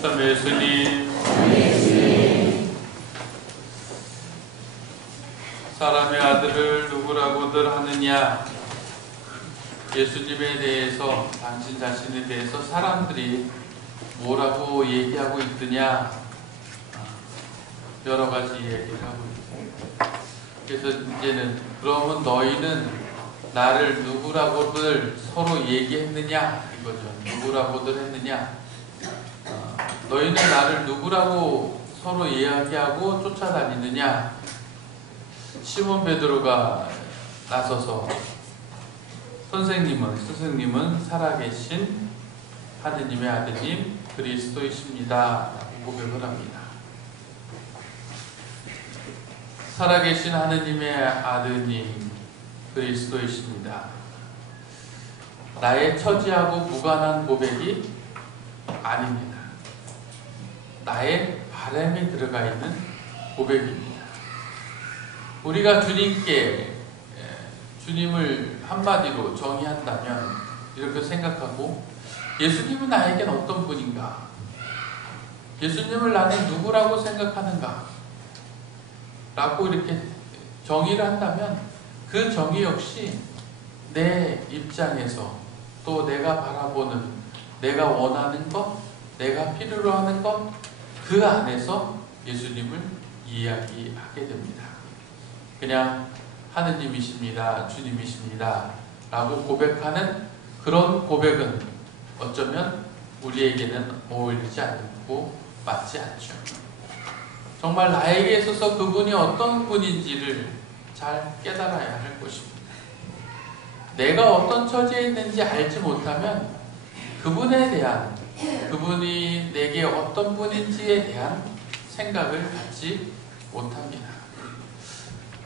참 예수님, 사람의 아들을 누구라고들 하느냐? 예수님에 대해서, 당신 자신에 대해서 사람들이 뭐라고 얘기하고 있느냐? 여러 가지 얘기를 하고 있습니다. 그래서 이제는 그러면 너희는 나를 누구라고들 서로 얘기했느냐? 이거죠. 누구라고들 했느냐? 너희는 나를 누구라고 서로 이야기하고 쫓아다니느냐? 시몬 베드로가 나서서 스승님은 살아계신 하느님의 아드님 그리스도이십니다 라고 고백을 합니다. 살아계신 하느님의 아드님 그리스도이십니다. 나의 처지하고 무관한 고백이 아닙니다. 나의 바람이 들어가 있는 고백입니다. 우리가 주님을 한마디로 정의한다면 이렇게 생각하고, 예수님은 나에겐 어떤 분인가? 예수님을 나는 누구라고 생각하는가? 라고 이렇게 정의를 한다면 그 정의 역시 내 입장에서, 또 내가 바라보는, 내가 원하는 것, 내가 필요로 하는 것, 그 안에서 예수님을 이야기하게 됩니다. 그냥 하느님이십니다, 주님이십니다 라고 고백하는 그런 고백은 어쩌면 우리에게는 어울리지 않고 맞지 않죠. 정말 나에게 있어서 그분이 어떤 분인지를 잘 깨달아야 할 것입니다. 내가 어떤 처지에 있는지 알지 못하면 그분이 내게 어떤 분인지에 대한 생각을 갖지 못합니다.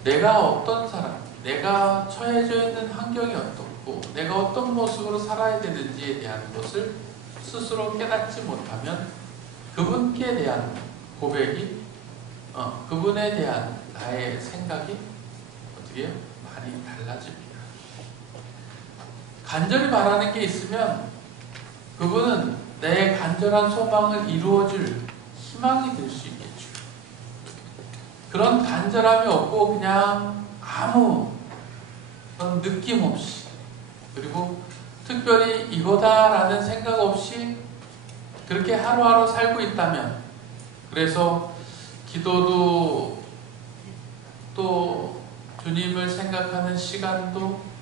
내가 어떤 사람, 내가 처해져 있는 환경이 어떻고, 내가 어떤 모습으로 살아야 되는지에 대한 것을 스스로 깨닫지 못하면 그분께 대한 고백이, 그분에 대한 나의 생각이 어떻게 많이 달라집니다. 간절히 바라는 게 있으면 그분은 내 간절한 소망을 이루어줄 희망이 될 수 있겠죠. 그런 간절함이 없고 그냥 아무 그런 느낌 없이, 그리고 특별히 이거다라는 생각 없이 그렇게 하루하루 살고 있다면, 그래서 기도도 또 주님을 생각하는 시간도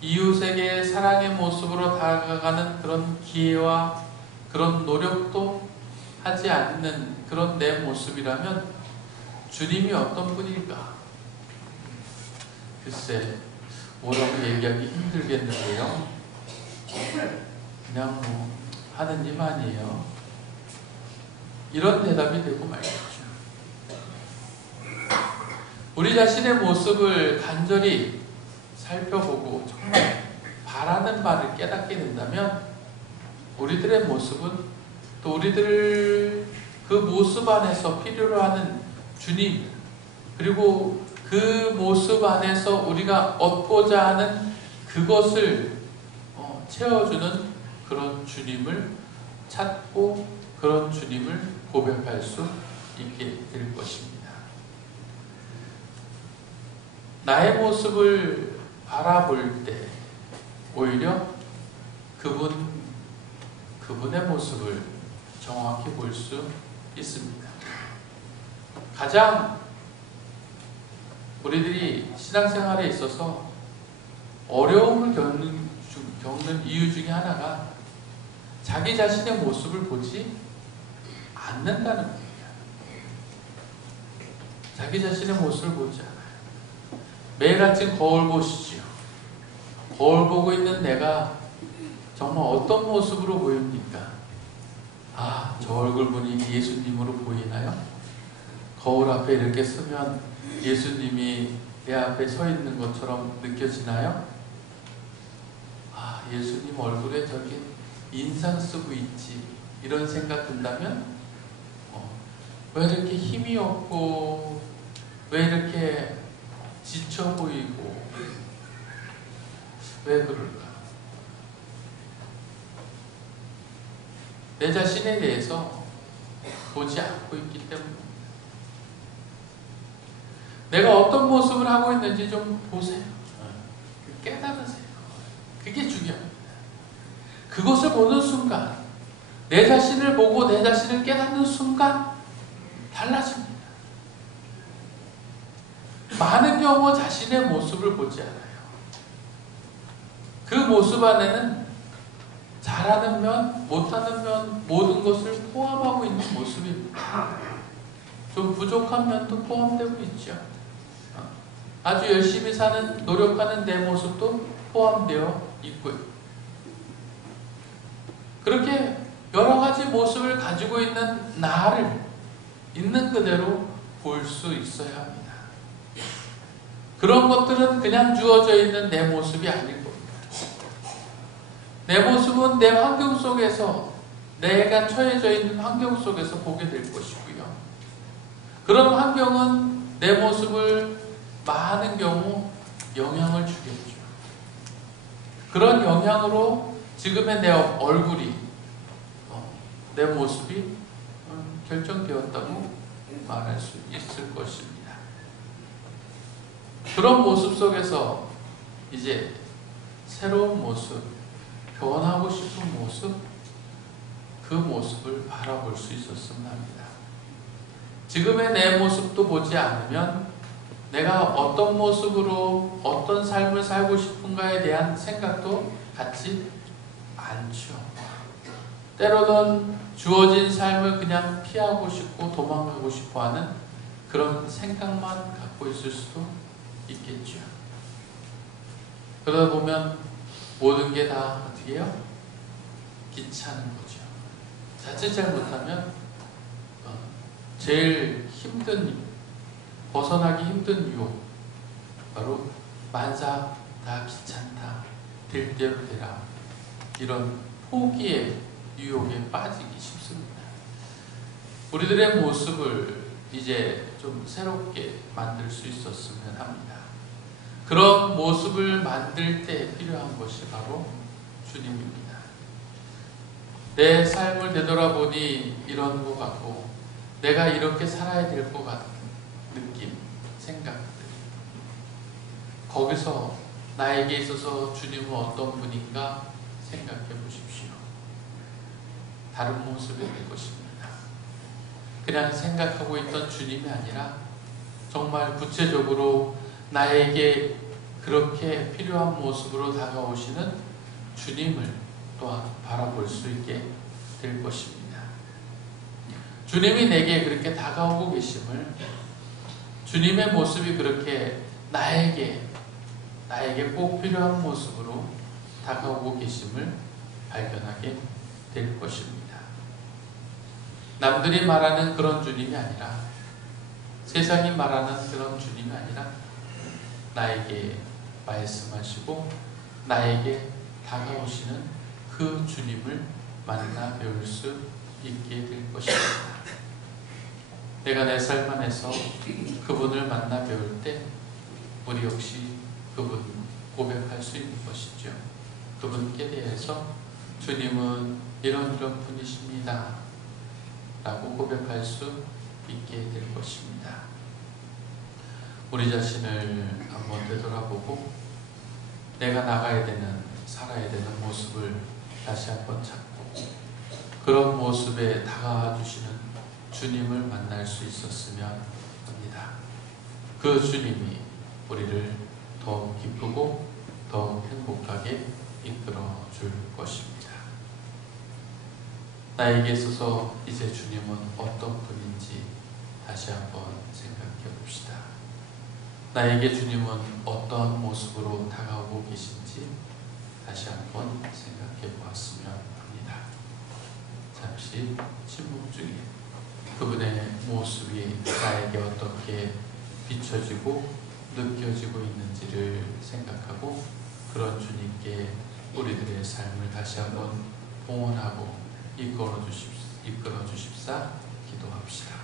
이웃에게 사랑의 모습으로 다가가는 그런 기회와 그런 노력도 하지 않는 그런 내 모습이라면 주님이 어떤 분일까? 글쎄, 뭐라고 얘기하기 힘들겠는데요. 그냥 하느님 아니에요. 이런 대답이 되고 말겠죠. 우리 자신의 모습을 간절히 살펴보고 정말 바라는 바를 깨닫게 된다면 우리들의 모습은, 또 우리들 그 모습 안에서 필요로 하는 주님, 그리고 그 모습 안에서 우리가 얻고자 하는 그것을 채워주는 그런 주님을 찾고 그런 주님을 고백할 수 있게 될 것입니다. 나의 모습을 바라볼 때 오히려 그분의 모습을 정확히 볼 수 있습니다. 가장 우리들이 신앙생활에 있어서 어려움을 겪는 이유 중에 하나가 자기 자신의 모습을 보지 않는다는 겁니다. 자기 자신의 모습을 보지 않아요. 매일 아침 거울 보시지요. 거울 보고 있는 내가 정말 어떤 모습으로 보입니까? 저 얼굴 보니 예수님으로 보이나요? 거울 앞에 이렇게 서면 예수님이 내 앞에 서 있는 것처럼 느껴지나요? 예수님 얼굴에 저렇게 인상 쓰고 있지, 이런 생각 든다면 왜 이렇게 힘이 없고, 왜 이렇게 지쳐 보이고, 왜 그럴까? 내 자신에 대해서 보지 않고 있기 때문입니다. 내가 어떤 모습을 하고 있는지 좀 보세요. 깨달으세요. 그게 중요합니다. 그것을 보는 순간, 내 자신을 보고 내 자신을 깨닫는 순간 달라집니다. 많은 경우 자신의 모습을 보지 않아요. 그 모습 안에는 잘하는 면, 못하는 면, 모든 것을 포함하고 있는 모습입니다. 좀 부족한 면도 포함되고 있죠. 아주 열심히 사는, 노력하는 내 모습도 포함되어 있고요. 그렇게 여러 가지 모습을 가지고 있는 나를 있는 그대로 볼 수 있어야 합니다. 그런 것들은 그냥 주어져 있는 내 모습이 아닐 겁니다. 내 모습은 내 환경 속에서, 내가 처해져 있는 환경 속에서 보게 될 것이고요. 그런 환경은 내 모습을 많은 경우 영향을 주겠죠. 그런 영향으로 지금의 내 얼굴이, 내 모습이 결정되었다고 말할 수 있을 것입니다. 그런 모습 속에서 이제 새로운 모습, 변하고 싶은 모습, 그 모습을 바라볼 수 있었으면 합니다. 지금의 내 모습도 보지 않으면 내가 어떤 모습으로 어떤 삶을 살고 싶은가에 대한 생각도 갖지 않죠. 때로는 주어진 삶을 그냥 피하고 싶고 도망가고 싶어 하는 그런 생각만 갖고 있을 수도 있겠죠. 그러다 보면 모든 게 다 어떻게 해요? 귀찮은 거죠. 자칫 잘못하면 제일 힘든, 벗어나기 힘든 유혹, 바로 만사 다 귀찮다, 될 대로 되라, 이런 포기의 유혹에 빠지기 쉽습니다. 우리들의 모습을 이제 좀 새롭게 만들 수 있었으면 합니다. 그런 모습을 만들 때 필요한 것이 바로 주님입니다. 내 삶을 되돌아보니 이런 것 같고, 내가 이렇게 살아야 될 것 같은 느낌, 생각들, 거기서 나에게 있어서 주님은 어떤 분인가 생각해 보십시오. 다른 모습이 될 것입니다. 그냥 생각하고 있던 주님이 아니라 정말 구체적으로 나에게 그렇게 필요한 모습으로 다가오시는 주님을 또한 바라볼 수 있게 될 것입니다. 주님이 내게 그렇게 다가오고 계심을, 주님의 모습이 그렇게 나에게 꼭 필요한 모습으로 다가오고 계심을 발견하게 될 것입니다. 남들이 말하는 그런 주님이 아니라, 세상이 말하는 그런 주님이 아니라 나에게 말씀하시고 나에게 다가오시는 그 주님을 만나 배울 수 있게 될 것입니다. 내가 내 삶 안에서 그분을 만나 배울 때 우리 역시 그분 고백할 수 있는 것이죠. 그분께 대해서 주님은 이런 분이십니다 라고 고백할 수 있게 될 것입니다. 우리 자신을 한번 되돌아보고 내가 나가야 되는, 살아야 되는 모습을 다시 한번 찾고 그런 모습에 다가와 주시는 주님을 만날 수 있었으면 합니다. 그 주님이 우리를 더 기쁘고 더 행복하게 이끌어 줄 것입니다. 나에게 있어서 이제 주님은 어떤 분인지 다시 한번 생각해 봅시다. 나에게 주님은 어떤 모습으로 다가오고 계신지 다시 한번 생각해 보았으면 합니다. 잠시 침묵 중에 그분의 모습이 나에게 어떻게 비춰지고 느껴지고 있는지를 생각하고 그런 주님께 우리들의 삶을 다시 한번 봉헌하고 이끌어 주십사 기도합시다.